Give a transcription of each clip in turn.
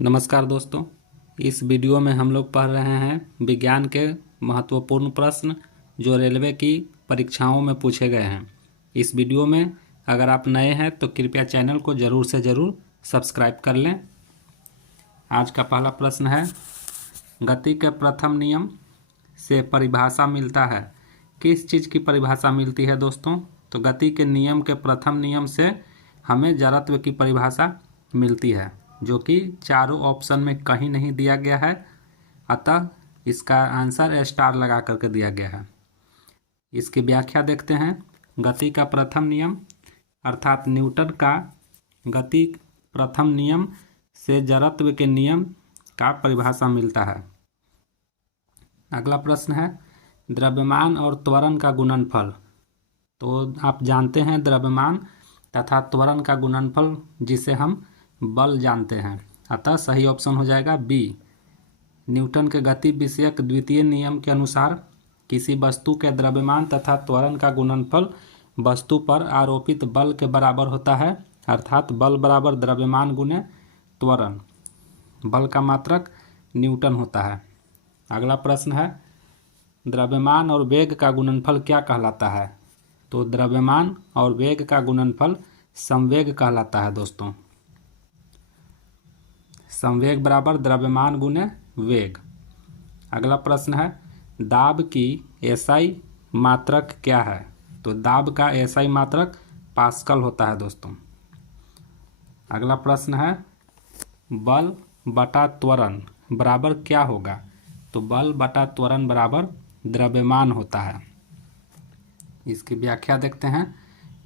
नमस्कार दोस्तों, इस वीडियो में हम लोग पढ़ रहे हैं विज्ञान के महत्वपूर्ण प्रश्न जो रेलवे की परीक्षाओं में पूछे गए हैं। इस वीडियो में अगर आप नए हैं तो कृपया चैनल को ज़रूर से ज़रूर सब्सक्राइब कर लें। आज का पहला प्रश्न है, गति के प्रथम नियम से परिभाषा मिलता है। किस चीज़ की परिभाषा मिलती है दोस्तों? तो गति के नियम के प्रथम नियम से हमें जड़त्व की परिभाषा मिलती है, जो कि चारों ऑप्शन में कहीं नहीं दिया गया है, अतः इसका आंसर स्टार लगा करके दिया गया है। इसकी व्याख्या देखते हैं। गति का प्रथम नियम अर्थात न्यूटन का गति प्रथम नियम से जड़त्व के नियम का परिभाषा मिलता है। अगला प्रश्न है, द्रव्यमान और त्वरण का गुणनफल। तो आप जानते हैं द्रव्यमान तथा त्वरण का गुणनफल जिसे हम बल जानते हैं, अतः सही ऑप्शन हो जाएगा बी। न्यूटन के गति विषयक द्वितीय नियम के अनुसार किसी वस्तु के द्रव्यमान तथा त्वरण का गुणनफल वस्तु पर आरोपित बल के बराबर होता है, अर्थात बल बराबर द्रव्यमान गुणे त्वरण। बल का मात्रक न्यूटन होता है। अगला प्रश्न है, द्रव्यमान और वेग का गुणनफल क्या कहलाता है? तो द्रव्यमान और वेग का गुणनफल संवेग कहलाता है दोस्तों। संवेग बराबर द्रव्यमान गुणे वेग। अगला प्रश्न है, दाब की एसआई मात्रक क्या है? तो दाब का एसआई मात्रक पास्कल होता है दोस्तों। अगला प्रश्न है, बल बटा त्वरण बराबर क्या होगा? तो बल बटा त्वरण बराबर द्रव्यमान होता है। इसकी व्याख्या देखते हैं।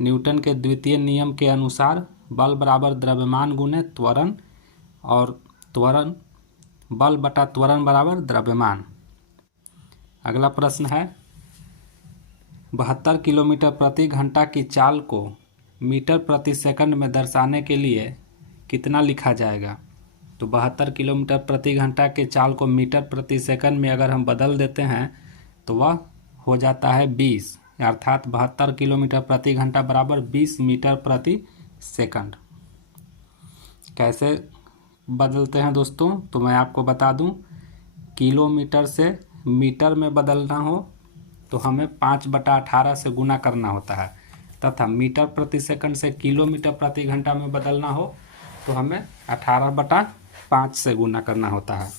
न्यूटन के द्वितीय नियम के अनुसार बल बराबर द्रव्यमान गुणे त्वरण और त्वरण बल बटा त्वरण बराबर द्रव्यमान। अगला प्रश्न है, 72 किलोमीटर प्रति घंटा की चाल को मीटर प्रति सेकंड में दर्शाने के लिए कितना लिखा जाएगा? तो 72 किलोमीटर प्रति घंटा के चाल को मीटर प्रति सेकंड में अगर हम बदल देते हैं तो वह हो जाता है 20, अर्थात 72 किलोमीटर प्रति घंटा बराबर 20 मीटर प्रति सेकंड। कैसे बदलते हैं दोस्तों? तो मैं आपको बता दूं, किलोमीटर से मीटर में बदलना हो तो हमें 5/18 से गुना करना होता है, तथा मीटर प्रति सेकंड से किलोमीटर प्रति घंटा में बदलना हो तो हमें 18/5 से गुना करना होता है।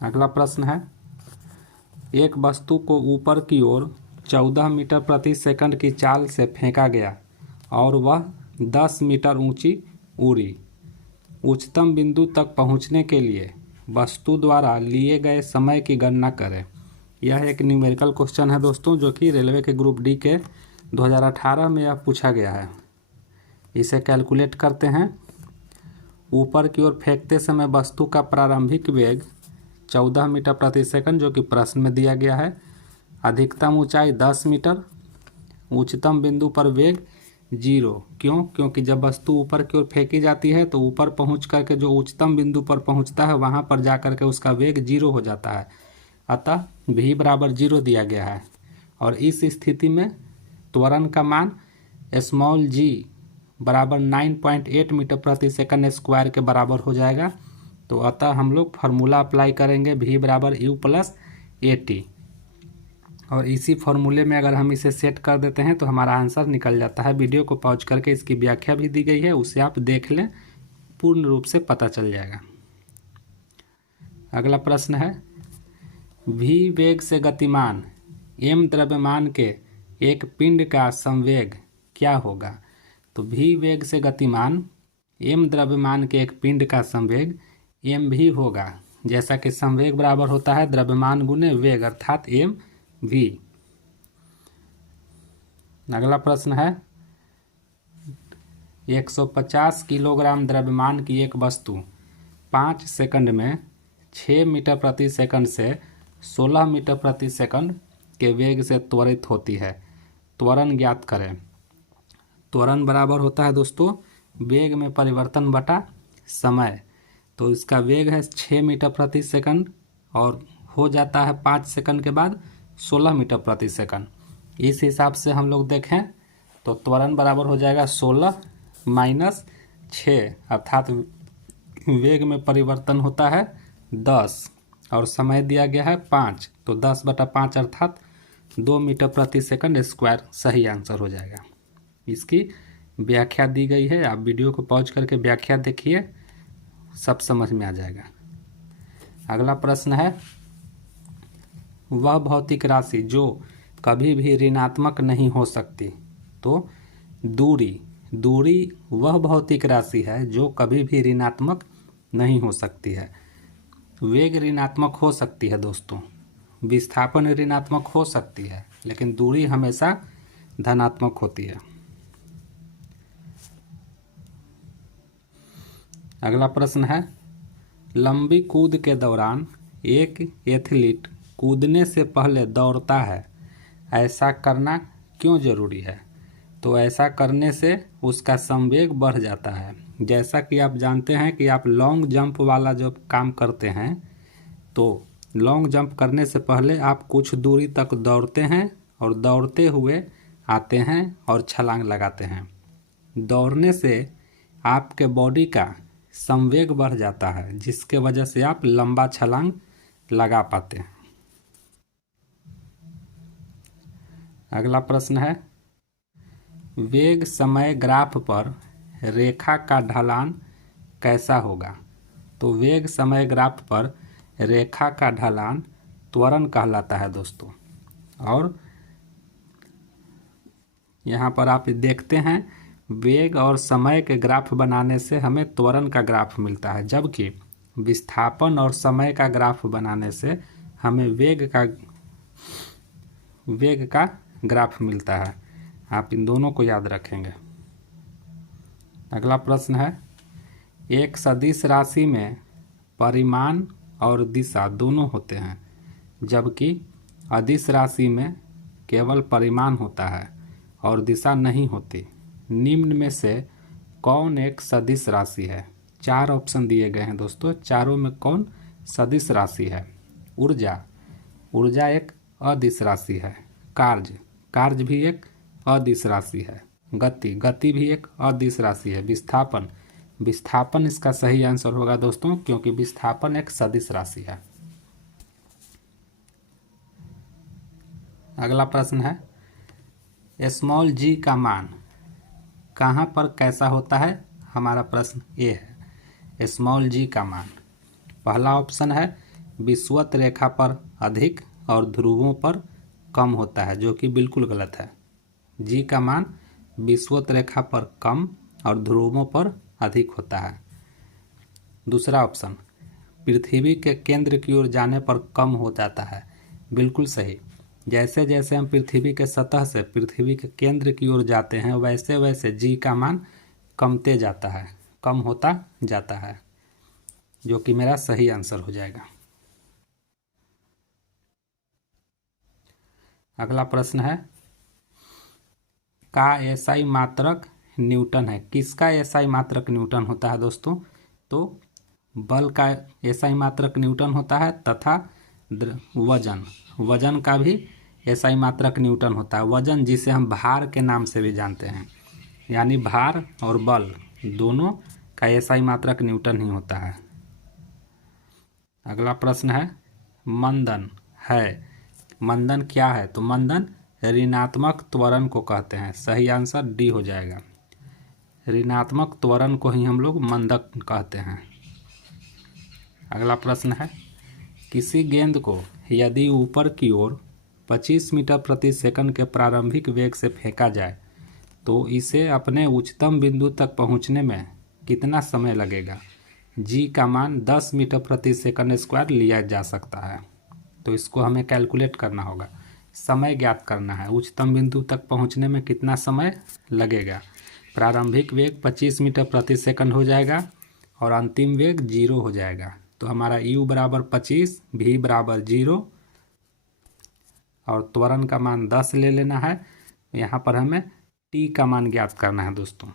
अगला प्रश्न है, एक वस्तु को ऊपर की ओर 14 मीटर प्रति सेकंड की चाल से फेंका गया और वह 10 मीटर ऊंची उड़ी। उच्चतम बिंदु तक पहुंचने के लिए वस्तु द्वारा लिए गए समय की गणना करें। यह एक न्यूमेरिकल क्वेश्चन है दोस्तों, जो कि रेलवे के ग्रुप डी के 2018 में यह पूछा गया है। इसे कैलकुलेट करते हैं। ऊपर की ओर फेंकते समय वस्तु का प्रारंभिक वेग 14 मीटर प्रति सेकंड, जो कि प्रश्न में दिया गया है। अधिकतम ऊंचाई 10 मीटर, उच्चतम बिंदु पर वेग 0। क्यों? क्योंकि जब वस्तु ऊपर की ओर फेंकी जाती है तो ऊपर पहुंच करके जो उच्चतम बिंदु पर पहुंचता है वहां पर जा करके उसका वेग 0 हो जाता है, अतः v बराबर 0 दिया गया है। और इस स्थिति में त्वरण का मान स्मॉल g बराबर 9.8 मीटर प्रति सेकंड स्क्वायर के बराबर हो जाएगा। तो अतः हम लोग फार्मूला अप्लाई करेंगे, v बराबर u प्लस at, और इसी फॉर्मूले में अगर हम इसे सेट कर देते हैं तो हमारा आंसर निकल जाता है। वीडियो को पॉज करके इसकी व्याख्या भी दी गई है, उसे आप देख लें, पूर्ण रूप से पता चल जाएगा। अगला प्रश्न है, v वेग से गतिमान m द्रव्यमान के एक पिंड का संवेग क्या होगा? तो v वेग से गतिमान m द्रव्यमान के एक पिंड का संवेग m भी होगा, जैसा कि संवेग बराबर होता है द्रव्यमान गुणे वेग, अर्थात m v। अगला प्रश्न है, 150 किलोग्राम द्रव्यमान की एक वस्तु 5 सेकंड में 6 मीटर प्रति सेकंड से 16 मीटर प्रति सेकंड के वेग से त्वरित होती है। त्वरण ज्ञात करें। त्वरण बराबर होता है दोस्तों वेग में परिवर्तन बटा समय। तो इसका वेग है 6 मीटर प्रति सेकंड और हो जाता है 5 सेकंड के बाद 16 मीटर प्रति सेकंड। इस हिसाब से हम लोग देखें तो त्वरण बराबर हो जाएगा 16 - 6, अर्थात वेग में परिवर्तन होता है 10 और समय दिया गया है 5, तो 10/5 अर्थात 2 मीटर प्रति सेकंड स्क्वायर सही आंसर हो जाएगा। इसकी व्याख्या दी गई है, आप वीडियो को पॉज करके व्याख्या देखिए, सब समझ में आ जाएगा। अगला प्रश्न है, वह भौतिक राशि जो कभी भी ऋणात्मक नहीं हो सकती। तो दूरी वह भौतिक राशि है जो कभी भी ऋणात्मक नहीं हो सकती है। वेग ऋणात्मक हो सकती है दोस्तों, विस्थापन ऋणात्मक हो सकती है, लेकिन दूरी हमेशा धनात्मक होती है। अगला प्रश्न है, लंबी कूद के दौरान एक एथलीट कूदने से पहले दौड़ता है, ऐसा करना क्यों जरूरी है? तो ऐसा करने से उसका संवेग बढ़ जाता है। जैसा कि आप जानते हैं कि आप लॉन्ग जंप वाला जब काम करते हैं तो लॉन्ग जंप करने से पहले आप कुछ दूरी तक दौड़ते हैं और दौड़ते हुए आते हैं और छलांग लगाते हैं। दौड़ने से आपके बॉडी का संवेग बढ़ जाता है, जिसके वजह से आप लंबा छलांग लगा पाते हैं। अगला प्रश्न है, वेग समय ग्राफ पर रेखा का ढलान कैसा होगा? तो वेग समय ग्राफ पर रेखा का ढलान त्वरण कहलाता है दोस्तों। और यहाँ पर आप देखते हैं वेग और समय के ग्राफ बनाने से हमें त्वरण का ग्राफ मिलता है, जबकि विस्थापन और समय का ग्राफ बनाने से हमें वेग का ग्राफ मिलता है। आप इन दोनों को याद रखेंगे। अगला प्रश्न है, एक सदिश राशि में परिमाण और दिशा दोनों होते हैं, जबकि अदिश राशि में केवल परिमाण होता है और दिशा नहीं होती। निम्न में से कौन एक सदिश राशि है? 4 ऑप्शन दिए गए हैं दोस्तों, चारों में कौन सदिश राशि है? ऊर्जा एक अदिश राशि है। कार्य भी एक अदिश राशि है। गति भी एक अदिश राशि है। विस्थापन इसका सही आंसर होगा दोस्तों, क्योंकि विस्थापन एक सदिश राशि है। अगला प्रश्न है, स्मॉल जी का मान कहाँ पर कैसा होता है? हमारा प्रश्न ये है, स्मॉल जी का मान। पहला ऑप्शन है विषुवत रेखा पर अधिक और ध्रुवों पर कम होता है, जो कि बिल्कुल गलत है। जी का मान विषुवत रेखा पर कम और ध्रुवों पर अधिक होता है। दूसरा ऑप्शन, पृथ्वी के केंद्र की ओर जाने पर कम हो जाता है। बिल्कुल सही। जैसे जैसे हम पृथ्वी के सतह से पृथ्वी के केंद्र की ओर जाते हैं, वैसे वैसे जी का मान कम होता जाता है, जो कि मेरा सही आंसर हो जाएगा। अगला प्रश्न है, का एसआई मात्रक न्यूटन है? किसका एसआई मात्रक न्यूटन होता है दोस्तों? तो बल का एसआई मात्रक न्यूटन होता है, तथा वजन का भी एसआई मात्रक न्यूटन होता है। वजन जिसे हम भार के नाम से भी जानते हैं, यानी भार और बल दोनों का एसआई मात्रक न्यूटन ही होता है। अगला प्रश्न है, मंदन क्या है? तो मंदन ऋणात्मक त्वरण को कहते हैं। सही आंसर डी हो जाएगा। ऋणात्मक त्वरण को ही हम लोग मंदक कहते हैं। अगला प्रश्न है, किसी गेंद को यदि ऊपर की ओर 25 मीटर प्रति सेकंड के प्रारंभिक वेग से फेंका जाए तो इसे अपने उच्चतम बिंदु तक पहुंचने में कितना समय लगेगा? जी का मान 10 मीटर प्रति सेकंड स्क्वायर लिया जा सकता है। तो इसको हमें कैलकुलेट करना होगा, समय ज्ञात करना है। उच्चतम बिंदु तक पहुंचने में कितना समय लगेगा? प्रारंभिक वेग 25 मीटर प्रति सेकंड हो जाएगा और अंतिम वेग 0 हो जाएगा। तो हमारा u बराबर 25, v बराबर 0 और त्वरण का मान 10 ले लेना है। यहाँ पर हमें t का मान ज्ञात करना है दोस्तों।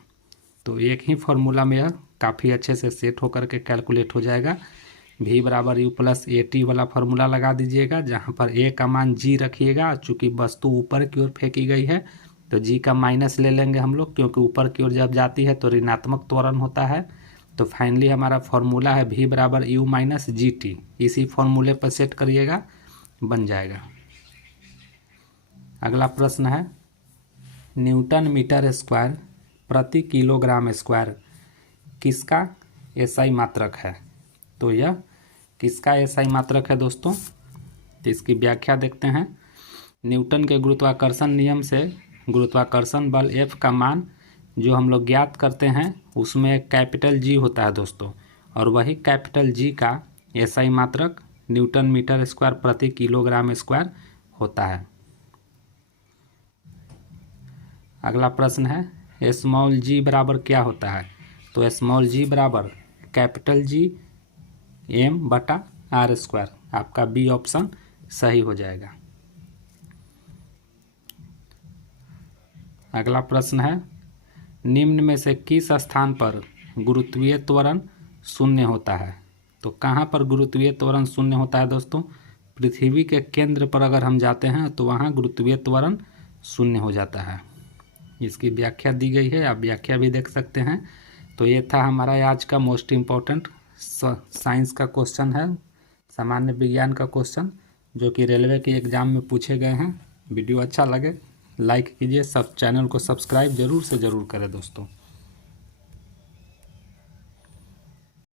तो एक ही फॉर्मूला में यह काफ़ी अच्छे से सेट होकर के कैलकुलेट हो जाएगा। v बराबर u प्लस at वाला फार्मूला लगा दीजिएगा, जहाँ पर a का मान g रखिएगा। चूँकि वस्तु ऊपर की ओर फेंकी गई है तो g का माइनस ले लेंगे हम लोग, क्योंकि ऊपर की ओर जब जाती है तो ऋणात्मक त्वरण होता है। तो फाइनली हमारा फॉर्मूला है v बराबर u माइनस जी टी। इसी फॉर्मूले पर सेट करिएगा, बन जाएगा। अगला प्रश्न है न्यूटन मीटर स्क्वायर प्रति किलोग्राम स्क्वायर किसका एसआई मात्रक है। तो यह किसका एसआई मात्रक है दोस्तों, तो इसकी व्याख्या देखते हैं। न्यूटन के गुरुत्वाकर्षण नियम से गुरुत्वाकर्षण बल F का मान जो हम लोग ज्ञात करते हैं उसमें एक कैपिटल G होता है दोस्तों, और वही कैपिटल G का एसआई मात्रक न्यूटन मीटर स्क्वायर प्रति किलोग्राम स्क्वायर होता है। अगला प्रश्न है स्मॉल g बराबर क्या होता है। तो स्मॉल g बराबर कैपिटल G m बटा आर स्क्वायर। आपका बी ऑप्शन सही हो जाएगा। अगला प्रश्न है निम्न में से किस स्थान पर गुरुत्वीय त्वरण शून्य होता है। तो कहाँ पर गुरुत्वीय त्वरण शून्य होता है दोस्तों, पृथ्वी के केंद्र पर अगर हम जाते हैं तो वहाँ गुरुत्वीय त्वरण शून्य हो जाता है। इसकी व्याख्या दी गई है, आप व्याख्या भी देख सकते हैं। तो ये था हमारा आज का मोस्ट इम्पोर्टेंट साइंस का क्वेश्चन है, सामान्य विज्ञान का क्वेश्चन जो कि रेलवे के एग्ज़ाम में पूछे गए हैं। वीडियो अच्छा लगे लाइक कीजिए, सब चैनल को सब्सक्राइब जरूर से ज़रूर करें दोस्तों।